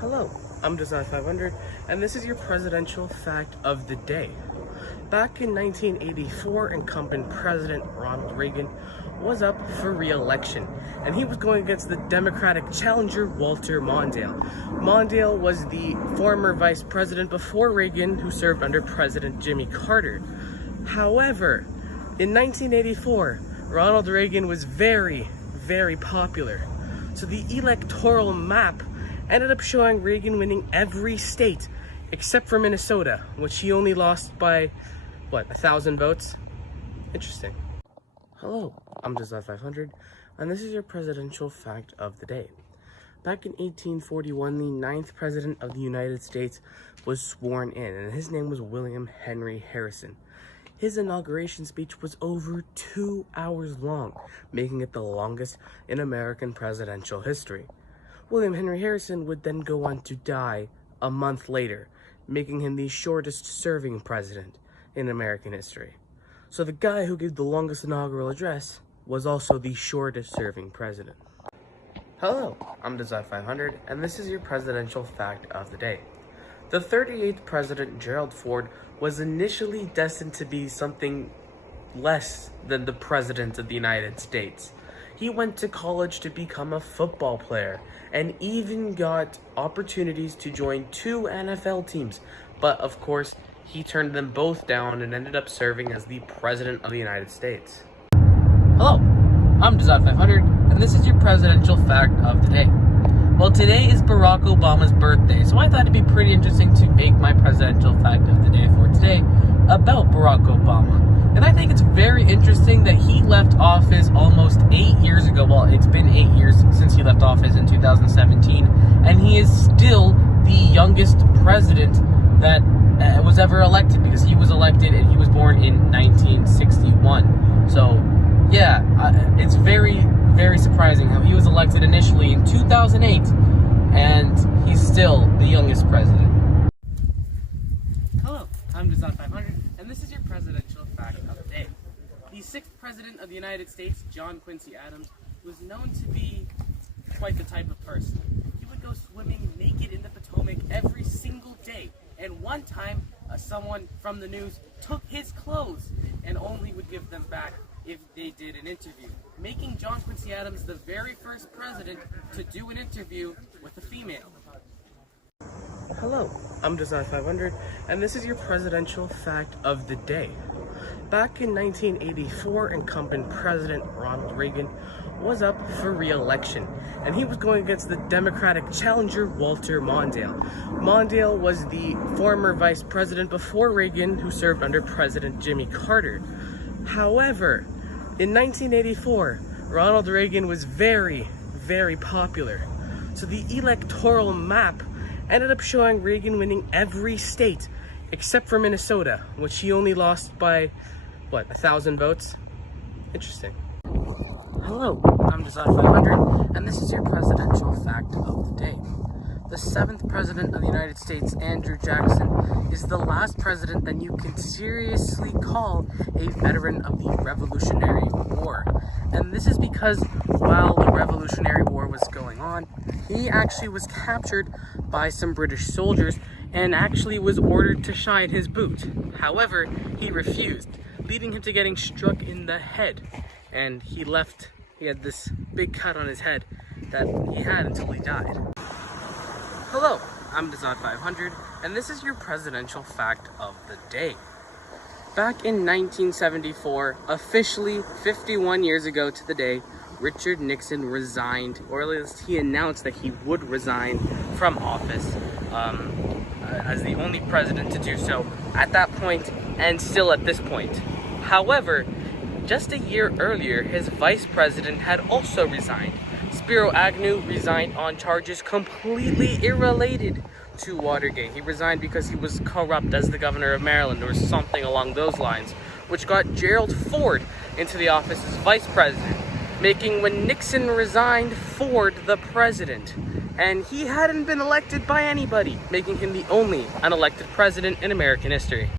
Hello, I'm Design 500, and this is your presidential fact of the day. Back in 1984, incumbent President Ronald Reagan was up for re-election, and he was going against the Democratic challenger Walter Mondale. Mondale was the former vice president before Reagan, who served under President Jimmy Carter. However, in 1984, Ronald Reagan was very, very popular. So the electoral map ended up showing Reagan winning every state except for Minnesota, which he only lost by, 1,000 votes? Interesting. Hello, I'm Design 500, and this is your presidential fact of the day. Back in 1841, the 9th president of the United States was sworn in, and his name was William Henry Harrison. His inauguration speech was over 2 hours long, making it the longest in American presidential history. William Henry Harrison would then go on to die a month later, making him the shortest serving president in American history. So the guy who gave the longest inaugural address was also the shortest serving president. Hello, I'm Design 500, and this is your presidential fact of the day. The 38th president, Gerald Ford, was initially destined to be something less than the president of the United States. He went to college to become a football player and even got opportunities to join 2 NFL teams. But of course, he turned them both down and ended up serving as the president of the United States. Hello, I'm Design 500, and this is your presidential fact of the day. Well, today is Barack Obama's birthday, so I thought it'd be pretty interesting to make my presidential fact of the day for today about Barack Obama. And I think it's very interesting that he left office almost 8 years ago. Well, it's been 8 years since he left office in 2017, and he is still the youngest president that was ever elected, because he was elected and he was born in 1961. So, yeah, it's very, very surprising how he was elected initially in 2008, and he's still the youngest president. Hello, I'm Design 500, and this is your presidential fact of the day. The 6th president of the United States, John Quincy Adams, was known to be quite the type of person. He would go swimming naked in the Potomac every single day, and one time, someone from the news took his clothes and only would give them back if they did an interview, making John Quincy Adams the very first president to do an interview with a female. Hello, I'm Design 500, and this is your presidential fact of the day. Back in 1984, incumbent President Ronald Reagan was up for re-election, and he was going against the Democratic challenger Walter Mondale. Mondale was the former vice president before Reagan, who served under President Jimmy Carter. However, in 1984, Ronald Reagan was very, very popular. So the electoral map ended up showing Reagan winning every state except for Minnesota, which he only lost by, 1,000 votes? Interesting. Hello, I'm Design 500, and this is your presidential fact of the day. The 7th president of the United States, Andrew Jackson, is the last president that you can seriously call a veteran of the Revolutionary War. And this is because while the Revolutionary War was going on, he actually was captured by some British soldiers and actually was ordered to shine his boot. However, he refused, leading him to getting struck in the head. And he had this big cut on his head that he had until he died. Hello, I'm Design 500, and this is your presidential fact of the day. Back in 1974, officially 51 years ago to the day, Richard Nixon resigned, or at least he announced that he would resign from office as the only president to do so at that point and still at this point. However, just a year earlier, his vice president had also resigned. Spiro Agnew resigned on charges completely irrelated to Watergate. He resigned because he was corrupt as the governor of Maryland or something along those lines, which got Gerald Ford into the office as vice president, making, when Nixon resigned, Ford the president. And he hadn't been elected by anybody, making him the only unelected president in American history.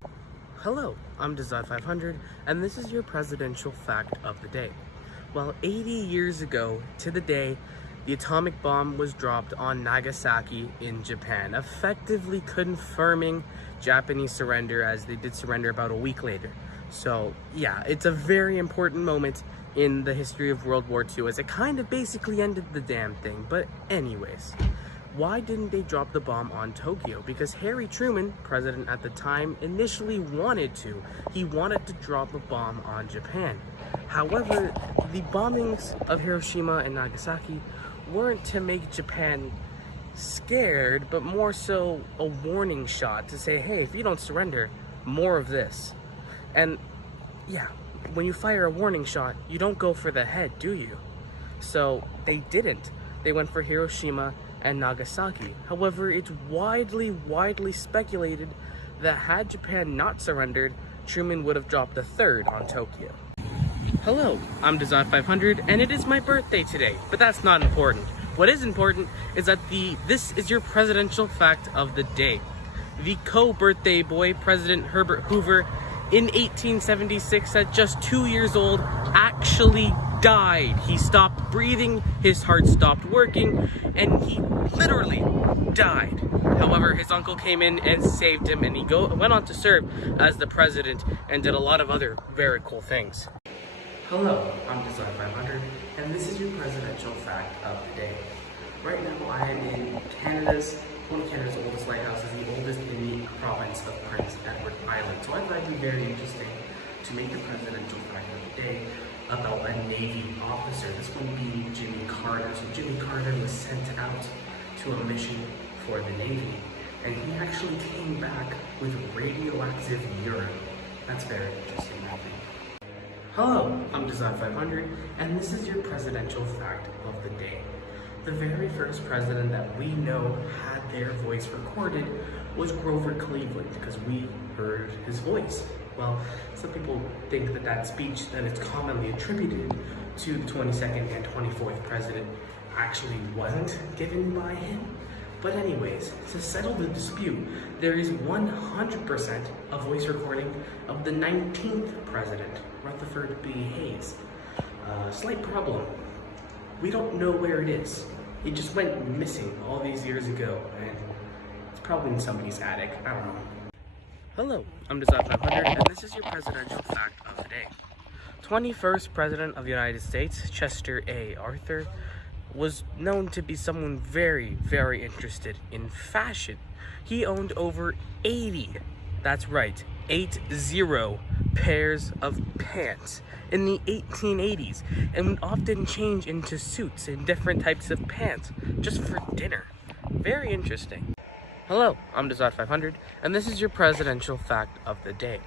Hello, I'm Design 500, and this is your presidential fact of the day. Well, 80 years ago to the day, the atomic bomb was dropped on Nagasaki in Japan, effectively confirming Japanese surrender, as they did surrender about a week later. So yeah, it's a very important moment in the history of World War II, as it kind of basically ended the damn thing. But anyways, why didn't they drop the bomb on Tokyo? Because Harry Truman, president at the time, initially wanted to. He wanted to drop a bomb on Japan. However, the bombings of Hiroshima and Nagasaki weren't to make Japan scared, but more so a warning shot to say, hey, if you don't surrender, more of this. And yeah, when you fire a warning shot, you don't go for the head, do you? So they didn't. They went for Hiroshima and Nagasaki. However, it's widely speculated that had Japan not surrendered, Truman would have dropped a third on Tokyo. Hello, I'm Dazad500, and it is my birthday today, but that's not important. What is important is that this is your presidential fact of the day. The co-birthday boy, President Herbert Hoover, in 1876, at just 2 years old, actually died. He stopped breathing, his heart stopped working, and he literally died. However, his uncle came in and saved him, and he went on to serve as the president and did a lot of other very cool things. Hello, I'm Design500, and this is your presidential fact of the day. Right now, I am in one of Canada's oldest lighthouses, the oldest in the province of Prince Edward Island. So I thought it'd be very interesting to make a presidential fact of the day about a Navy officer. This one being Jimmy Carter. So Jimmy Carter was sent out to a mission for the Navy, and he actually came back with radioactive urine. That's very interesting, I think. Hello, I'm Design500, and this is your presidential fact of the day. The very first president that we know had their voice recorded was Grover Cleveland, because we heard his voice. Well, some people think that that speech that is commonly attributed to the 22nd and 24th president actually wasn't given by him. But anyways, to settle the dispute, there is 100% a voice recording of the 19th president, Rutherford B. Hayes. Slight problem. We don't know where it is. It just went missing all these years ago, and it's probably in somebody's attic. I don't know. Hello, I'm Design500, and this is your presidential fact of the day. 21st President of the United States, Chester A. Arthur, was known to be someone very interested in fashion. He owned over 80, that's right, 80 pairs of pants in the 1880s, and would often change into suits and different types of pants just for dinner. Very interesting. Hello, I'm Dazad500, and this is your presidential fact of the day.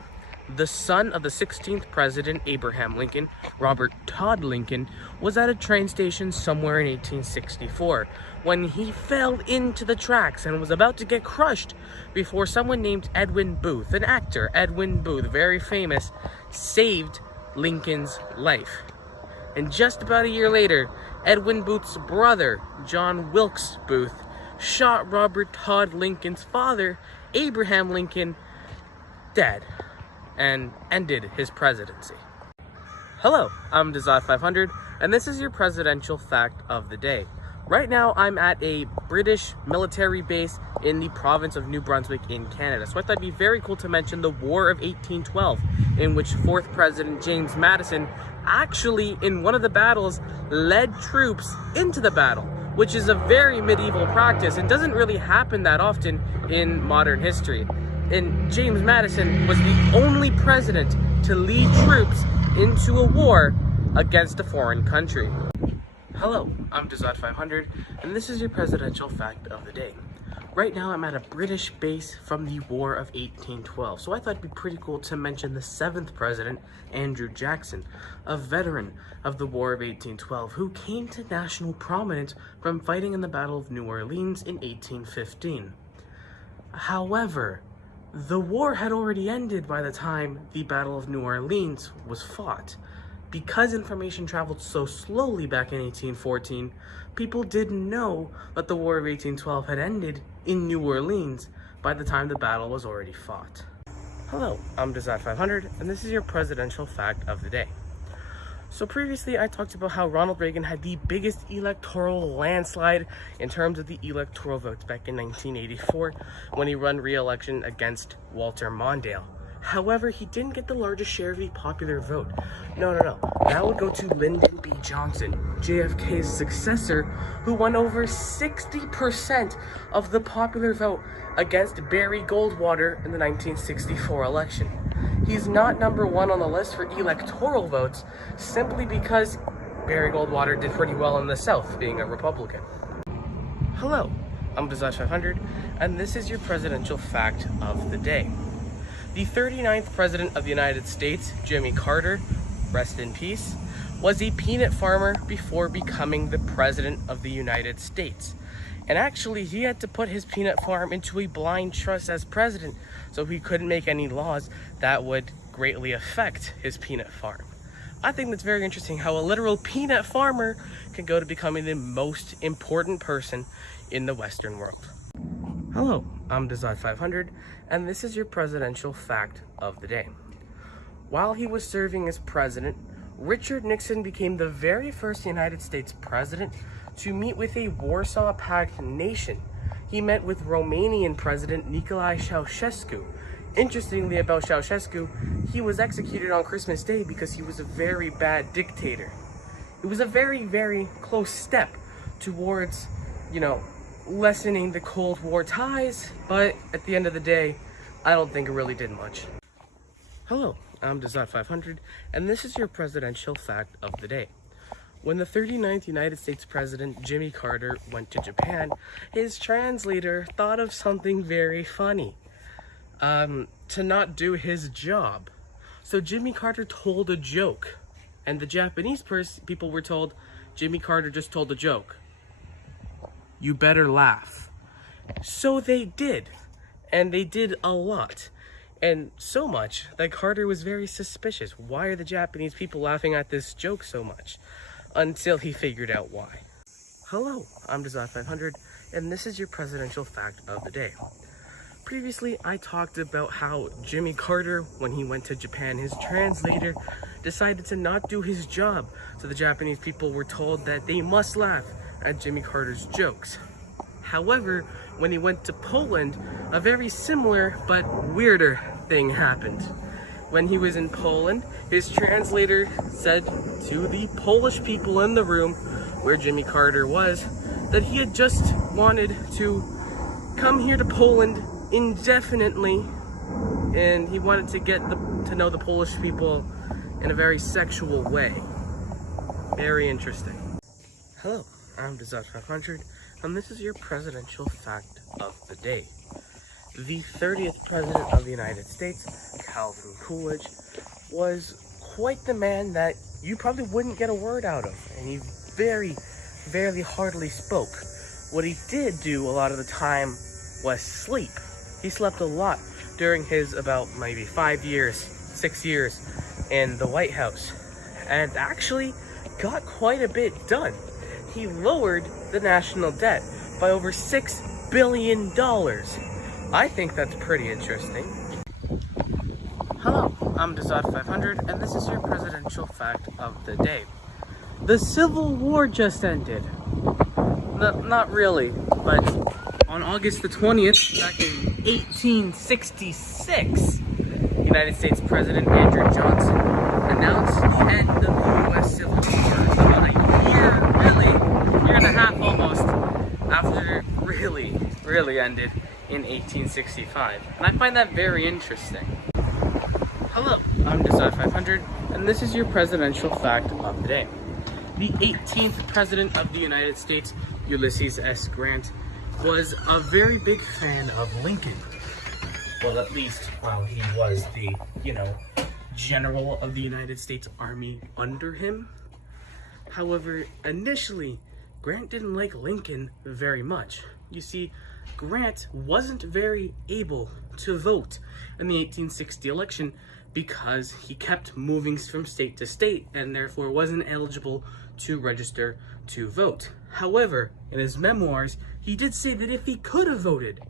The son of the 16th president, Abraham Lincoln, Robert Todd Lincoln, was at a train station somewhere in 1864 when he fell into the tracks and was about to get crushed before someone named Edwin Booth, an actor, Edwin Booth, very famous, saved Lincoln's life. And just about a year later, Edwin Booth's brother, John Wilkes Booth, shot Robert Todd Lincoln's father, Abraham Lincoln, dead, and ended his presidency. Hello, I'm Dazad500, and this is your presidential fact of the day. Right now, I'm at a British military base in the province of New Brunswick in Canada. So I thought it'd be very cool to mention the War of 1812, in which 4th President James Madison actually, in one of the battles, led troops into the battle, which is a very medieval practice and doesn't really happen that often in modern history. And James Madison was the only president to lead troops into a war against a foreign country. Hello, I'm Dazad500, and this is your presidential fact of the day. Right now, I'm at a British base from the War of 1812, so I thought it'd be pretty cool to mention the 7th president, Andrew Jackson, a veteran of the War of 1812, who came to national prominence from fighting in the Battle of New Orleans in 1815. However, the war had already ended by the time the Battle of New Orleans was fought. Because information traveled so slowly back in 1814, people didn't know that the War of 1812 had ended in New Orleans by the time the battle was already fought. Hello, I'm Dazad500, and this is your presidential fact of the day. So previously I talked about how Ronald Reagan had the biggest electoral landslide in terms of the electoral votes back in 1984 when he ran re-election against Walter Mondale. However, he didn't get the largest share of the popular vote. No. That would go to Lyndon B. Johnson, JFK's successor, who won over 60% of the popular vote against Barry Goldwater in the 1964 election. He's not number one on the list for electoral votes simply because Barry Goldwater did pretty well in the South, being a Republican. Hello, I'm Desired500, and this is your presidential fact of the day. The 39th President of the United States, Jimmy Carter, rest in peace, was a peanut farmer before becoming the President of the United States. And actually, he had to put his peanut farm into a blind trust as president, so he couldn't make any laws that would greatly affect his peanut farm. I think that's very interesting how a literal peanut farmer can go to becoming the most important person in the Western world. Hello, I'm Desired500, and this is your presidential fact of the day. While he was serving as president, Richard Nixon became the very first United States president to meet with a Warsaw Pact nation. He met with Romanian President Nicolae Ceausescu. Interestingly about Ceausescu, he was executed on Christmas Day because he was a very bad dictator. It was a very, very close step towards, lessening the Cold War ties, but at the end of the day, I don't think it really did much. Hello, I'm Desired500, and this is your presidential fact of the day. When the 39th United States President, Jimmy Carter, went to Japan, his translator thought of something very funny. To not do his job. So Jimmy Carter told a joke, and the Japanese people were told, Jimmy Carter just told a joke. You better laugh. So they did, and they did a lot. And so much that Carter was very suspicious. Why are the Japanese people laughing at this joke so much? Until he figured out why. Hello, I'm Desired500, and this is your presidential fact of the day. Previously, I talked about how Jimmy Carter, when he went to Japan, his translator decided to not do his job. So the Japanese people were told that they must laugh at Jimmy Carter's jokes. However, when he went to Poland, a very similar but weirder thing happened. When he was in Poland, his translator said to the Polish people in the room where Jimmy Carter was that he had just wanted to come here to Poland indefinitely, and he wanted to get to know the Polish people in a very sexual way. Very interesting. Hello, I'm Desired500, and this is your presidential fact of the day. The 30th President of the United States, Calvin Coolidge, was quite the man that you probably wouldn't get a word out of, and he very hardly spoke. What he did do a lot of the time was sleep. He slept a lot during his about maybe 6 years in the White House, and actually got quite a bit done. He lowered the national debt by over $6 billion. I think that's pretty interesting. Hello, I'm Desired500, and this is your presidential fact of the day. The Civil War just ended. Not really, but on August the 20th, back in 1866, United States President Andrew Johnson announced the end of the U.S. Civil War. About a year and a half almost, after it really ended in 1865. And I find that very interesting. Hello, I'm Desired500, and this is your presidential fact of the day. The 18th President of the United States, Ulysses S. Grant, was a very big fan of Lincoln. Well, at least while he was the, general of the United States Army under him. However, initially, Grant didn't like Lincoln very much. You see, Grant wasn't very able to vote in the 1860 election because he kept moving from state to state and therefore wasn't eligible to register to vote. However, in his memoirs, he did say that if he could have voted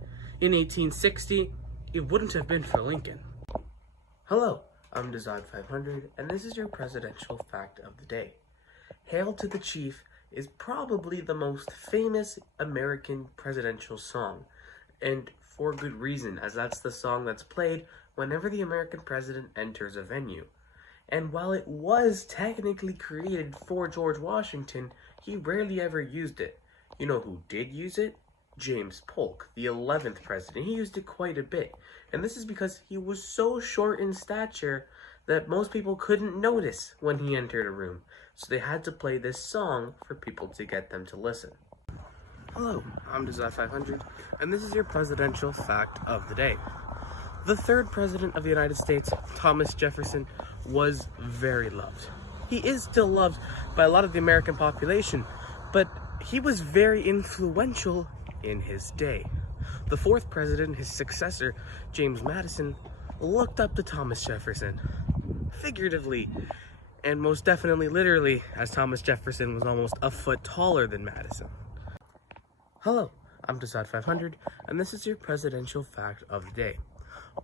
in 1860, it wouldn't have been for Lincoln. Hello, I'm Dazad 500, and this is your presidential fact of the day. Hail to the Chief is probably the most famous American presidential song, and for good reason, as that's the song that's played whenever the American president enters a venue. And while it was technically created for George Washington, he rarely ever used it. You know who did use it? James Polk, the 11th president. He used it quite a bit. And this is because he was so short in stature that most people couldn't notice when he entered a room. So they had to play this song for people to get them to listen. Hello, I'm Dazad 500, and this is your presidential fact of the day. The third president of the United States, Thomas Jefferson, was very loved. He is still loved by a lot of the American population, but he was very influential in his day. The fourth president, his successor, James Madison, looked up to Thomas Jefferson, figuratively, and most definitely literally, as Thomas Jefferson was almost a foot taller than Madison. Hello, I'm Dazad 500, and this is your presidential fact of the day.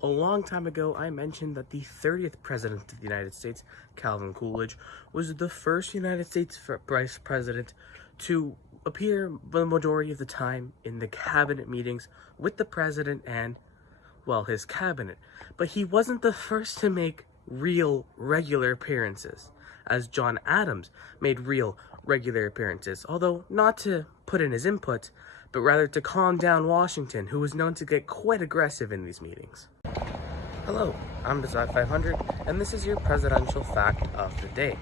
A long time ago, I mentioned that the 30th president of the United States, Calvin Coolidge, was the first United States vice president to appear the majority of the time in the cabinet meetings with the president and, well, his cabinet. But he wasn't the first to make real, regular appearances, as John Adams made real, regular appearances, although not to put in his input, but rather to calm down Washington, who was known to get quite aggressive in these meetings. Hello, I'm Dazad 500, and this is your presidential fact of the day.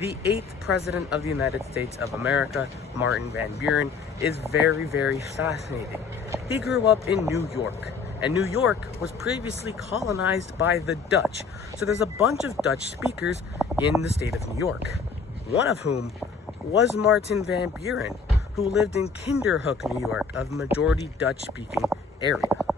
The 8th president of the United States of America, Martin Van Buren, is very, very fascinating. He grew up in New York, and New York was previously colonized by the Dutch, so there's a bunch of Dutch speakers in the state of New York, one of whom was Martin Van Buren, who lived in Kinderhook, New York, a majority Dutch-speaking area.